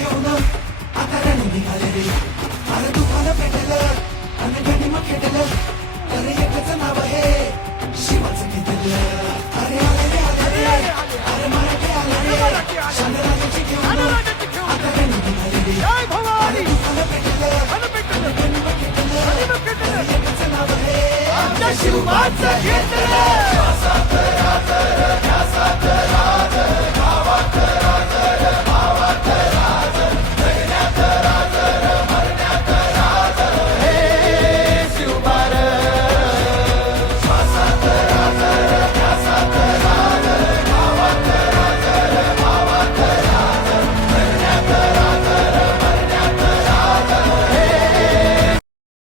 घेऊन आता रण निघाले रे. अरे तुफान पेटलं आणि गणिम खेटलं, तर एकच नाव आहे शिवाचं घेतलं. अरे आले रे आले रे, अरे मराठी आले रे, शांतराजाची घेऊन आता रण निघाले रे. अरे तुफान पेटलं आणि गणिम खेटलं, तर एकच नाव आहे आमच्या शिवाचं घेतलं.